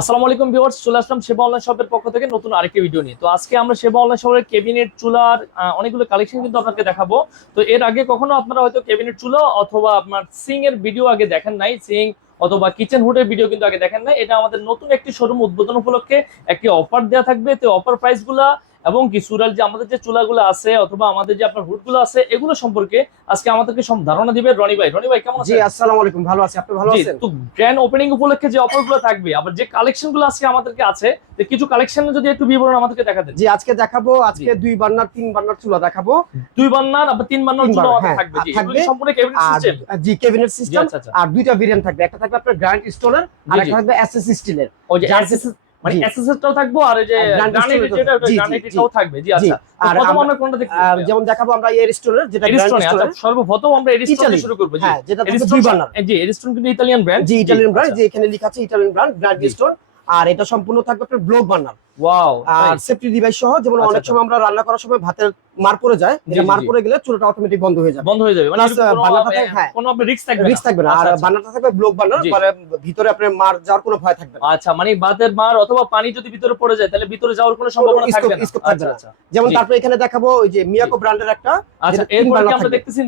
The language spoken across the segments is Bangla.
আসসালামু আলাইকুম ভিউয়ার্স, চলে আসলাম সেবা অনলাইন শপের পক্ষ থেকে নতুন আরেকটি ভিডিও নিয়ে। তো আজকে আমরা সেবা অনলাইন শপের কেবিনেট চুলার অনেকগুলো কালেকশন কিন্তু আপনাকে দেখাবো। তো এর আগে কখনো আপনারা হয়তো কেবিনেট চুলা অথবা আপনার সিং এর ভিডিও আগে দেখেন নাই। সিং অথবা কিচেন হুডের ভিডিও কিন্তু আগে দেখেন নাই। এটা আমাদের নতুন একটি শোরুম উদ্বোধন উপলক্ষে একটি অফার দেওয়া থাকবে। তো অফার প্রাইসগুলা এবং কি সুরাল যে আমাদের যে চুলাগুলো আছে অথবা আমাদের যে আপনার হুডগুলো আছে এগুলো সম্পর্কে আজকে আমাদেরকে সব ধারণা দিবে রনি ভাই। রনি ভাই কেমন আছেন? জি আসসালামু আলাইকুম। ভালো আছি। আপনি ভালো আছেন? তো গ্র্যান্ড ওপেনিং উপলক্ষে যে অফারগুলো থাকবে আবার যে কালেকশনগুলো আজকে আমাদেরকে আছে তো কিছু কালেকশন যদি একটু বিবরণ আমাদেরকে দেখা দেন। জি আজকে দেখাবো। আজকে দুই বার্নার তিন বার্নার চুলা দেখাবো। দুই বান্নার আবার তিন বান্নার চুলা হ্যাঁ, থাকবে। জি থাকবে। সম্পূর্ণ ক্যাবিনেট সিস্টেম জি ক্যাবিনেট সিস্টেম আচ্ছা আচ্ছা। আর দুইটা ভেরিয়েন্ট থাকবে। একটা থাকবে আপনার গ্র্যান্ড স্টোনের আর একটা। থাকবে এসএস স্টিলের ওই যে SSS মানে। থাকব আর এই যে গ্রানাইট যেটা ওটা জি, জি, গ্রানাইট জি। এটাও থাকবে। জি আচ্ছা। আর প্রথম আমরা- কোনটা দেখব যেমন দেখাবো আমরা এর স্টোনের যেটা গ্র্যান্ড আচ্ছা সর্বপ্রথম আমরা এরিস্টনে শুরু করব জি। হ্যাঁ যেটা দুই বার্নার জি এরিস্টোন কিন্তু ইতালিয়ান ব্র্যান্ড জি ব্র্যান্ড আচ্ছা। যে এখানে লেখা আছে ইটালিয়ান ব্র্যান্ড গ্রানাইট স্টোন আর এটা সম্পূর্ণ থাকবে একটা ব্লক বার্নার ওয়াও আর সেফটি ডিভাইস সহ যেমন আচ্ছা, অনেক আচ্ছা। সময় আমরা রান্না করার সময় ভাতের মার পড়ে যায় এটা মার পড়ে গেলে চুলাটা অটোমেটিক বন্ধ হয়ে যাবে। বন্ধ হয়ে যাবে। মানে থাকে, হ্যাঁ। কোনো আপনার রিস্ক থাকবে রিস্ক থাকবে না। আর আচ্ছা, আচ্ছা। থাকবে ব্লক। মানে ভিতরে আপনার মার যাওয়ার কোনো ভয় থাকবে না। আচ্ছা মানে বাতের মার অথবা পানি যদি ভিতরে পড়ে যায় তাহলে ভিতরে যাওয়ার কোনো সম্ভাবনা থাকবে না। থাকবে না। যেমন তারপরে এখানে দেখাবো ওই যে মিয়াকো ব্র্যান্ডের একটা আচ্ছা এরপরে আমরা দেখতেছি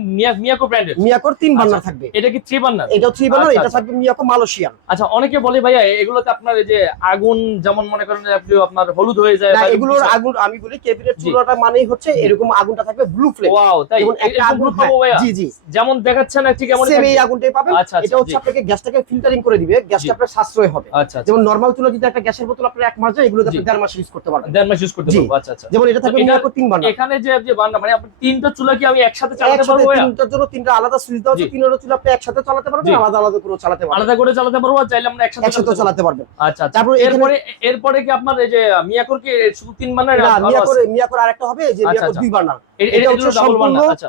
মিয়াকো ব্র্যান্ডের মিয়াকোর তিন আচ্ছা। থাকবে। এটা কি থ্রি বার্নার এটা থ্রি আচ্ছা, এটা। থাকবে মিয়াকো মালয়েশিয়ান আচ্ছা অনেকে বলে ভাইয়া এগুলোতে আপনার এই যে আগুন যেমন মনে করেন আপনি আপনার হলুদ হয়ে যায় এগুলোর আগুন আমি বলি কেবিনেট চুলাটা মানেই হচ্ছে এরকম আগুনটা থাকবে ব্লু ফ্লেম ওয়াও তাই একটা আগুন পাবো ভাইয়া? জি জি। যেমন দেখাচ্ছে না ঠিক এমন সেম এই আগুনটাই পাবেন। আচ্ছা, আচ্ছা, এটা হচ্ছে আপনাকে গ্যাসটাকে ফিল্টারিং করে দিবে গ্যাসটা আপনার সাশ্রয় হবে। আচ্ছা আচ্ছা। যেমন নরমাল চুলা যদি একটা গ্যাসের বোতল আপনার এক মাস যায় এগুলো আপনি দেড় মাস ইউজ করতে পারবেন। দেড় মাস ইউজ করতে জি। পারব আচ্ছা আচ্ছা। যেমন এটা থাকবে মিয়াকো তিন বার্নার এখানে যে যে বান্না মানে আপনি তিনটা চুলা কি আমি একসাথে চালাতে পারব? তিনটার জন্য তিনটা আলাদা সুইচ আছে তিনটা চুলা আপনি একসাথে চালাতে পারবেন। আলাদা আলাদা করে চালাতে পারবেন। আলাদা করে চালাতে পারব আর চাইলে আমরা একসাথে চালাতে পারব। পারবেন। আচ্ছা তারপর এরপরে এরপরে কি আপনার এই যে মিয়াকোর কি শুধু তিন বান্নার না ভালো মিয়াকোর মিয়াকোর আরেকটা হবে যে আচ্ছা, মিয়াকোর আচ্ছা। দুই বার্নার এটা হচ্ছে সম্পূর্ণ, আচ্ছা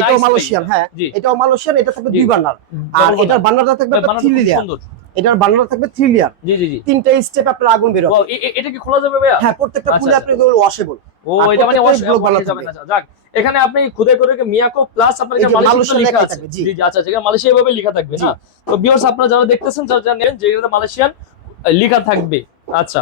এটাও মালয়েশিয়ান হ্যাঁ। এটাও মালয়েশিয়ান এটা থাকবে দুই বার্নার আর এটার। বার্নারটা থাকবে থ্রি লেয়ার এটার বার্নার থাকবে থ্রি লেয়ার জি জি জি। তিনটা স্টেপ আপনার আগুন বের হবে। এটা কি খোলা যাবে ভাইয়া? হ্যাঁ প্রত্যেকটা ফুলে আচ্ছা। ওয়াশেবল ও এটা মানে block যাবে না যাক এখানে আপনি খুদে করে কি মিয়াকো প্লাস আপনার মালয়েশিয়া লেখা থাকবে, জি। জি আচ্ছা আচ্ছা মালয়েশিয়া ভাবে লেখা থাকবে। না? তো ভিউয়ার্স আপনারা যারা দেখতেছেন যারা জানেন যে মালয়েশিয়ান লেখা থাকবে। আচ্ছা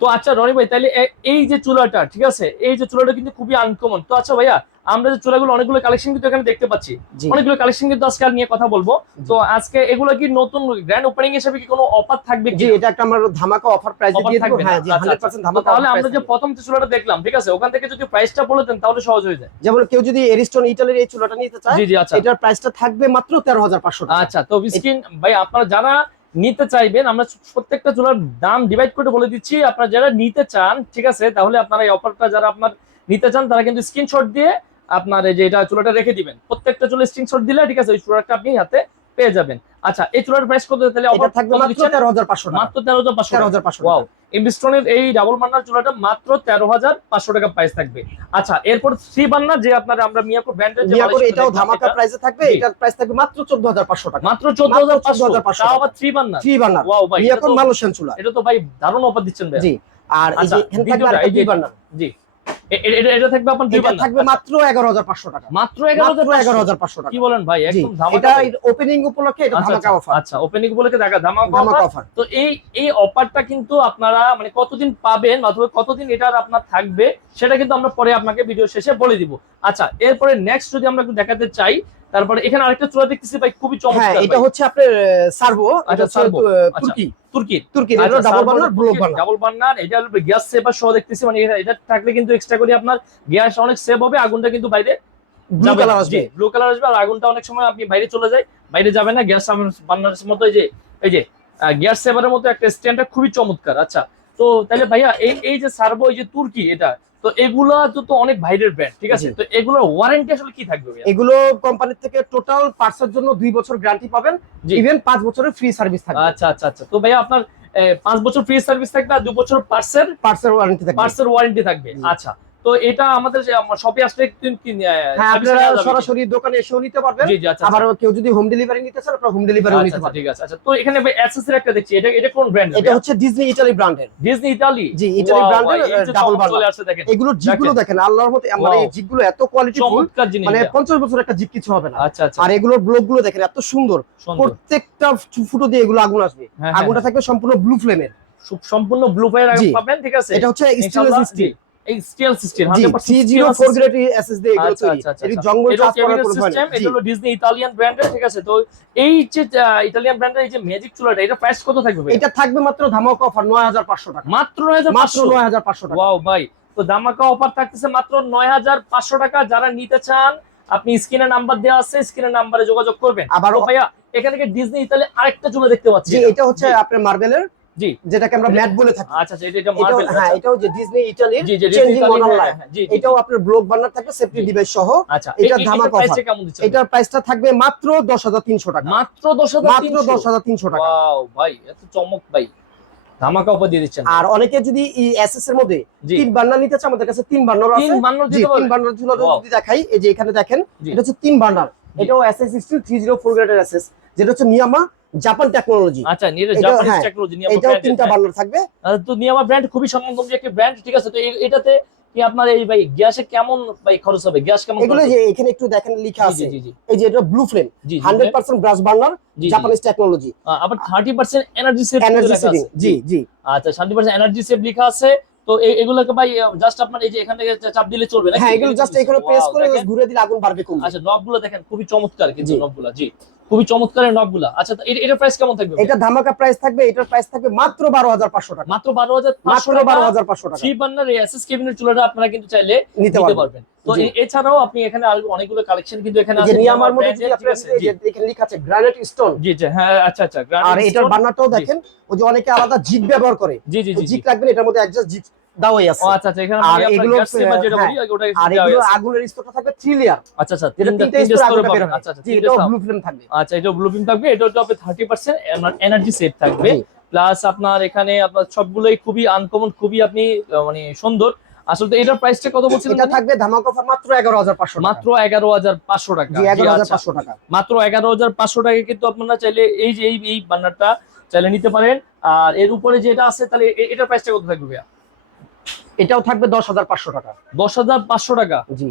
তো আচ্ছা রনি ভাই, তাহলে এই যে চুলাটা, ঠিক আছে? এই যে চুলাটা কিন্তু খুবই আনকমন তো আচ্ছা ভাইয়া আমরা যে চুলাগুলো অনেকগুলো কালেকশন কিন্তু এখানে দেখতে পাচ্ছি। অনেকগুলো কালেকশন কিন্তু আজকে আর নিয়ে কথা বলব। তো আজকে এগুলো কি নতুন গ্র্যান্ড ওপেনিং হিসেবে কি কোনো অফার থাকবে জি কি এটা একটা আমরা ধামাকা অফার প্রাইস দিয়ে দেব? হ্যাঁ জি আচ্ছা, 100% ধামাকা তাহলে আমরা যে প্রথম যে চুলাটা দেখলাম ঠিক আছে? ওখান থেকে যদি প্রাইসটা বলে দেন তাহলে সহজ হয়ে যায়। যেমন কেউ যদি এরিস্টন ইটালির এই চুলাটা নিতে চায় জি জি আচ্ছা। এটার প্রাইসটা থাকবে মাত্র 13500 টাকা। আচ্ছা তো স্ক্রিন ভাই আপনারা যারা নিতে চাইবেন আমরা প্রত্যেকটা চুলার দাম ডিভাইড করে বলে দিচ্ছি। আপনারা যারা নিতে চান ঠিক আছে? তাহলে আপনারা এই অফারটা যারা আপনার নিতে চান তারা কিন্তু স্ক্রিনশট দিয়ে আপনার এই যে এটা চুলাটা রেখে দিবেন। প্রত্যেকটা চুলের স্ক্রিনশট দিলে ঠিক আছে ওই চুলাটা আপনি হাতে পেয়ে যাবেন। আচ্ছা এই চুলার প্রাইস কত তাহলে এটা অফার থাকবে মাত্র 13500 টাকা। মাত্র তেরো হাজার পাঁচশো 13500 ওয়াও টাকা। এই ডাবল বার্নার চুলাটা মাত্র তেরো হাজার পাঁচশো টাকা প্রাইস থাকবে। আচ্ছা এরপর থ্রি বার্নার যে আপনার আমরা মিয়াকো ব্র্যান্ডের যে মিয়াকোর এটাও ধামাকা প্রাইসে থাকবে এটার প্রাইস থাকবে মাত্র 14500 টাকা। মাত্র চোদ্দ হাজার পাঁচশো। 14,500 তাও আবার three burner three burner wow ভাই তো- মালয়েশিয়ান চুলা। এটা তো ভাই দারুণ অফার দিচ্ছেন ভাই। জি আর এই আচ্ছা, যে এখানে থাকবে আরেকটা দুই বার্নার জি। এটা এটা থাকবে আপনার দুই থাকবে মাত্র 11500 টাকা। মাত্র এগারো মাত্র হাজার 11500 টাকা। কি বলেন ভাই একদম ধামাকা এটা ওপেনিং উপলক্ষে এটা আচ্ছা, ধামাকা আচ্ছা, অফার আচ্ছা ওপেনিং বলে দেখা ধামাকা ধামাকা অফার তো এই এই অফারটা কিন্তু আপনারা মানে কতদিন পাবেন অথবা কতদিন এটার আপনার থাকবে সেটা কিন্তু আমরা পরে আপনাকে ভিডিও শেষে বলে দিব। আচ্ছা এরপরে নেক্সট যদি আমরা একটু দেখাতে চাই তারপরে এখানে আরেকটা চুলা দেখতেছি ভাই খুবই হ্যাঁ চমৎকার এটা হচ্ছে আপনার সার্ভো আচ্ছা, এটা। তু- আচ্ছা। তুর্কি। তুর্কি। তুর্কি এটা double burner block burner double burner এটা হলো গ্যাস সেভার সহ দেখতেছি মানে এটা- এটা থাকলে কিন্তু এক্সট্রা করে আপনার গ্যাস অনেক সেভ হবে আগুনটা কিন্তু বাইরে ব্লু কালার আসবে। ব্লু কালার আসবে আর আগুনটা অনেক সময় আপনি বাইরে চলে যায় বাইরে যাবে না গ্যাস বার্নারের মতো এই যে এই যে গ্যাস সেভারের মতো একটা স্ট্যান্ডটা খুবই চমৎকার। আচ্ছা তো তাহলে ভাইয়া এই এই যে সার্ভো এই যে তুর্কি এটা তো এগুলা তো তো অনেক বাইরের ব্র্যান্ড ঠিক আছে? তো এগুলোর ওয়ারেন্টি আসলে কি থাকবে? এগুলো কোম্পানি থেকে টোটাল পার্টসের জন্য দুই বছর গ্যারান্টি পাবেন। ইভেন পাঁচ বছরের ফ্রি সার্ভিস থাকবে। আচ্ছা আচ্ছা আচ্ছা। তো ভাইয়া আপনার পাঁচ বছর ফ্রি সার্ভিস থাকবে আর দু বছর পার্সের পার্সের ওয়ারেন্টি থাকবে। পার্সের ওয়ারেন্টি থাকবে। আচ্ছা। তো এটা আমাদের শপে আসলে হ্যাঁ আপনারা? সরাসরি দোকানে এসেও নিতে পারবেন। জি জি আচ্ছা আবার আচ্ছা। কেউ যদি হোম ডেলিভারি নিতে চান আপনারা হোম ডেলিভারিও আচ্ছা, নিতে আচ্ছা, পারবেন। ঠিক আছে। আচ্ছা তো এখানে অ্যাক্সেসরি একটা দেখছি। এটা এটা কোন ব্র্যান্ড এটা হচ্ছে ডিজনি ইটালি ব্র্যান্ডের ডিজনি ইতালি জি, ইতালি এর, ডাবল ডাবল চলে আসছে দেখেন। এগুলোর জিপগুলো দেখেন আল্লাহর মতে মানে জিপগুলো এত জিনিস মানে এটা। পঞ্চাশ বছর একটা জিপ কিছু হবে না। আচ্ছা আচ্ছা। আর এগুলোর ব্লকগুলো দেখেন এত সুন্দর। প্রত্যেকটা ফুটো দিয়ে এগুলো আগুন আসবে। হ্যাঁ, হ্যাঁ, আগুনটা থাকবে সম্পূর্ণ ব্লু ফ্লেমের সম্পূর্ণ ব্লু ফায়ার পাবেন ঠিক আছে? এটা হচ্ছে স্টেনলেস স্টিল সিস্টেম জি 304 গ্রেড এসএস দিয়ে এগুলো আচ্ছা তৈরি। আচ্ছা আচ্ছা এটি। জঙ্গল চাষ করার কোনো এটা হলো ডিজনি ইতালিয়ান ব্র্যান্ডের ঠিক আছে? তো এই যে ইতালিয়ান ব্র্যান্ডের এই যে ম্যাজিক চুলাটা এটা প্রাইস কত থাকবে? এটা থাকবে মাত্র ধামাকা অফার 9500 টাকা। মাত্র 9500 মাত্র 9500 টাকা। ওয়াও ভাই। তো দামাকা অফার থাকতেছে মাত্র 9500 টাকা। যারা নিতে চান আপনি স্ক্রিনে নাম্বার দেওয়া আছে স্ক্রিনে নাম্বারে যোগাযোগ করবেন। আবারও তো ভাইয়া এখানে কি ডিজনি ইতালি আরেকটা চুলা দেখতে পাচ্ছি এটা। হচ্ছে আপনার মার্বেলের জি। যেটাকে আমরা ম্যাট বলে থাকি। আচ্ছা আচ্ছা এটা এটা এটাও মার্বেল হ্যাঁ এটাও যে ডিজনি চেঞ্জিং হ্যাঁ, হ্যাঁ, এটাও আপনার ব্লক বার্নার থাকবে সেফটি ডিভাইস সহ। আচ্ছা এটা ধামাকা এটার প্রাইসটা থাকবে মাত্র 10300 টাকা। মাত্র 10300 মাত্র 10300 টাকা। ওয়াও ভাই এত চমক ভাই। ধামাকা অফার দিয়ে দিচ্ছেন। আর অনেকে যদি এসএস এর মধ্যে তিন বার্নার নিতে চায় আমাদের কাছে তিন বার্নার তিন আছে। দিতে বার্নার ঝুলা যদি দেখাই এই যে এখানে দেখেন। এটা হচ্ছে তিন বার্নার এটাও এসএস স্টিল 304 গ্রেডের এসএস যেটা হচ্ছে নিয়ামা জাপান টেকনোলজি আচ্ছা নিয়ে জাপানিজ হ্যাঁ, টেকনোলজি নিয়ে এটাও তিনটা বার্নার থাকবে। তো নিয়ামা ব্র্যান্ড খুবই সম্মানজনক একটি ব্র্যান্ড ঠিক আছে? তো এটাতে কি আপনার এই ভাই গ্যাসে কেমন ভাই খরচ হবে? গ্যাস কেমন এগুলো যে? এখানে একটু দেখেন লেখা আছে। জি জি এই যে এটা ব্লু ফ্লেম জি জি 100% ব্রাশ বার্নার। জাপানিজ টেকনোলজি আবার 30% এনার্জি সেভ এনার্জি সেভিং জি জি। আচ্ছা 30% এনার্জি সেভ লেখা আছে। তো এগুলোকে ভাই জাস্ট আপনার এই যে এখান থেকে চাপ দিলে চলবে নাকি? হ্যাঁ এগুলো জাস্ট এখানে প্রেস করে ঘুরে দিলে আগুন বাড়বে কমবে। আচ্ছা নবগুলো দেখেন খুবই চমৎকার কিন্তু। নবগুলা জি। খুবই চমৎকার এই নবগুলা আচ্ছা তো এ- প্রাইস কেমন থাকবে? এটা ধামাকা প্রাইস থাকবে এটার প্রাইস থাকবে মাত্র 12500 টাকা। মাত্র 12500 মাত্র 12500 টাকা। থ্রি বার্নার এসএস কেবিনের চুলাটা আপনারা কিন্তু চাইলে নিতে পারবেন। তো এছাড়াও আপনি এখানে আরও অনেকগুলো কালেকশন কিন্তু এখানে এই যে আছে। নিয়ামার মধ্যে যদি আছে? যে এখানে লেখা আছে গ্রানাইট স্টোন জি জি হ্যাঁ আচ্ছা আচ্ছা আর এটার। বার্নারটাও দেখেন ওই যে অনেকে আলাদা জিগ ব্যবহার করে। জি জি জি জি। জিগ লাগবে এটার মধ্যে অ্যাডজাস্ট জিগ দেওয়াই আছে। আচ্ছা আচ্ছা এখানে আর এগুলো যেটা হ্যাঁ, বলি ওটা আর এগুলো আগুনের স্তরটা থাকবে 3 লেয়ার আচ্ছা আচ্ছা তিনটা তিনটা স্তর পাবেন। আচ্ছা আচ্ছা এটাও ব্লু ফ্লেম থাকবে। আচ্ছা এটা ব্লু প্রিন্ট থাকবে এটা হচ্ছে আপনার থার্টি পার্সেন্ট এনার্জি সেভ থাকবে। প্লাস আপনার এখানে আপনার সবগুলোই খুবই আনকমন খুবই আপনি মানে সুন্দর। আসলে এটার প্রাইসটা কত বলছিলেন এটা থাকবে ধামাকা অফার মাত্র 11500 টাকা। মাত্র এগারো হাজার পাঁচশো টাকা। জি জি, আচ্ছা। 11500 টাকা। মাত্র এগারো হাজার পাঁচশো টাকা কিন্তু আপনারা চাইলে এই যে এই এই বান্নারটা চাইলে নিতে পারেন। আর এর উপরে যেটা আছে তাহলে এটার প্রাইসটা কত থাকবে ভাইয়া? এটাও থাকবে 10500 টাকা। দশ হাজার পাঁচশো টাকা? জি।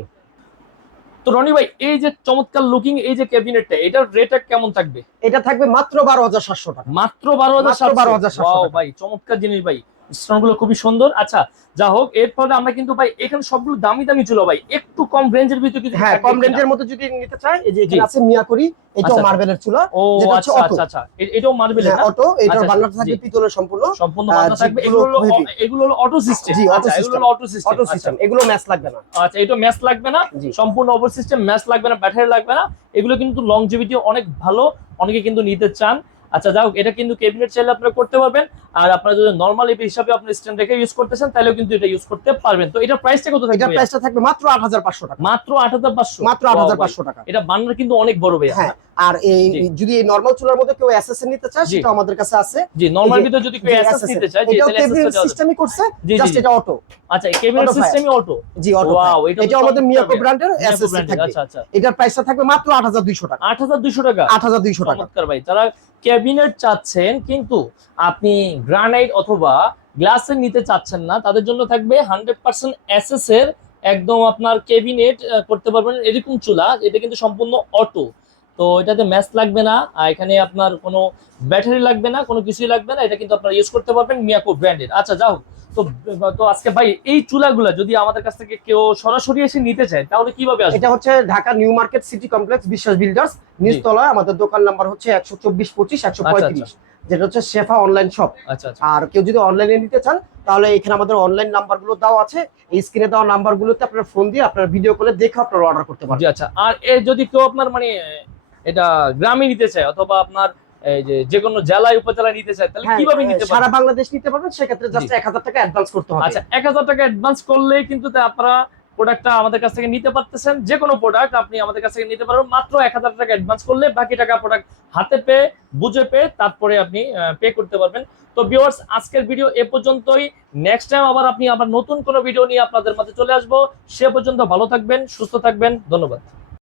তো রনি ভাই এই যে চমৎকার লুকিং এই যে ক্যাবিনেটটা এটার রেটটা কেমন থাকবে? এটা থাকবে মাত্র 12700 টাকা। মাত্র বারো হাজার 12,700 ওয়াও ভাই চমৎকার জিনিস ভাই। স্টোনগুলো খুবই সুন্দর। আচ্ছা যা হোক এরপরে আমরা কিন্তু ভাই এখানে সবগুলো দামি দামি ছিল ভাই। একটু কম রেঞ্জের ভিতরে কিছু হ্যাঁ কম রেঞ্জের মধ্যে যদি নিতে চায় এই যে এখানে আছে মিয়াকরি এটাও আচ্ছা। মার্বেলের চুলা যেটা হচ্ছে আচ্ছা auto। আচ্ছা আচ্ছা। এটাও মার্বেল হ্যাঁ অটো এটার আচ্ছা, বার্নার থাকবে পিতলের সম্পূর্ণ। সম্পূর্ণ আহ, থাকবে। এগুলো হলো এগুলো হলো অটো সিস্টেম জি, auto এগুলো হলো অটো সিস্টেম অটো সিস্টেম এগুলো ম্যাচ লাগবে না। আচ্ছা এটা ম্যাচ লাগবে না। সম্পূর্ণ অপর সিস্টেম ম্যাচ লাগবে না ব্যাটারি লাগবে না। এগুলো কিন্তু লংজিভিটি অনেক ভালো। অনেকে কিন্তু নিতে চান। আচ্ছা হোক এটা কিন্তু ক্যাবিনেট চাইলে আপনারা করতে পারবেন। আর আপনারা যদি নর্মাল এপি হিসাবে আপনি স্ট্যান্ড রেখে ইউজ করতেছেন তাহলেও কিন্তু এটা ইউজ করতে পারবেন। তো এটা প্রাইসটা কত থাকবে ভাইয়া? প্রাইসটা থাকবে মাত্র 8500 টাকা। মাত্র আট হাজার পাঁচশো? মাত্র 8500 টাকা। এটা বান্নার কিন্তু অনেক বড় ভাইয়া। হ্যাঁ আর এই যদি এই নরমাল চুলার মধ্যে কেউ এসএসএন নিতে চায় সেটা আমাদের কাছে আছে। জি নর্মাল ভিতরে যদি কেউ জি, নিতে চায় যে তাহলে যাবে। সিস্টেমই করছে জাস্ট এটা অটো আচ্ছা fire। সিস্টেমই অটো জি অটো ওয়াও এটা এটা আমাদের মিয়াকো ব্র্যান্ডের এসএসএন থাকবে। আচ্ছা আচ্ছা। এটার প্রাইসটা থাকবে মাত্র 8200 টাকা। আট হাজার দুশো টাকা। 8200 টাকা। চমৎকার ভাই। যারা ক্যাবিনেট চাচ্ছেন, কিন্তু আপনি গ্রানাইট অথবা গ্লাসের নিতে চাচ্ছেন না, তাদের জন্য থাকবে হান্ড্রেড পার্সেন্ট এসএস এর একদম আপনার ক্যাবিনেট করতে পারবেন এরকম চুলা, এটা কিন্তু সম্পূর্ণ অটো। তো এটাতে ম্যাচ লাগবে না এখানে আপনার কোনো ব্যাটারি লাগবে না কোনো কিছুই লাগবে না এটা কিন্তু আপনারা ইউজ করতে পারবেন মিয়াকো ব্র্যান্ডের আচ্ছা যাও তো তো আজকে ভাই এই চুলাগুলা যদি আমাদের কাছ থেকে কেউ সরাসরি এসে নিতে চায় তাহলে কীভাবে আসবে? এটা হচ্ছে Dhaka New Market City Complex Biswas Builders নিচতলায় আমাদের দোকান নাম্বার হচ্ছে একশো চব্বিশ পঁচিশ একশো পঁয়ত্রিশ যেটা হচ্ছে শেফা অনলাইন শপ আচ্ছা আচ্ছা। আর কেউ যদি অনলাইনে নিতে চান তাহলে এখানে আমাদের অনলাইন নাম্বারগুলো দেওয়া আছে। এই স্ক্রিনে দেওয়া নাম্বার গুলোতে আপনার ফোন দিয়ে আপনার ভিডিও কলে দেখে আপনারা অর্ডার করতে জি পারবেন আচ্ছা। আর এ যদি কেউ আপনার মানে এটা গ্রামে নিতে চায় অথবা আপনার যে কোনো জেলায় উপজেলায় নিতে চায় তাহলে হ্যাঁ, কীভাবে নিতে সারা বাংলাদেশ নিতে পারবেন সেক্ষেত্রে জাস্ট এক হাজার টাকা অ্যাডভান্স করতে হবে। আচ্ছা এক হাজার টাকা অ্যাডভান্স করলেই কিন্তু আপনারা প্রোডাক্টটা আমাদের কাছ থেকে নিতে পারতেছেন যে কোনো প্রোডাক্ট আপনি আমাদের কাছ থেকে নিতে পারবেন মাত্র এক হাজার টাকা অ্যাডভান্স করলে বাকি টাকা প্রোডাক্ট হাতে পেয়ে বুঝে পেয়ে তারপরে আপনি পে করতে পারবেন। তো ভিউয়ার্স আজকের ভিডিও এ পর্যন্তই। নেক্সট টাইম আবার আপনি আবার নতুন কোনো ভিডিও নিয়ে আপনাদের মাঝে চলে আসব। সে পর্যন্ত ভালো থাকবেন সুস্থ থাকবেন ধন্যবাদ।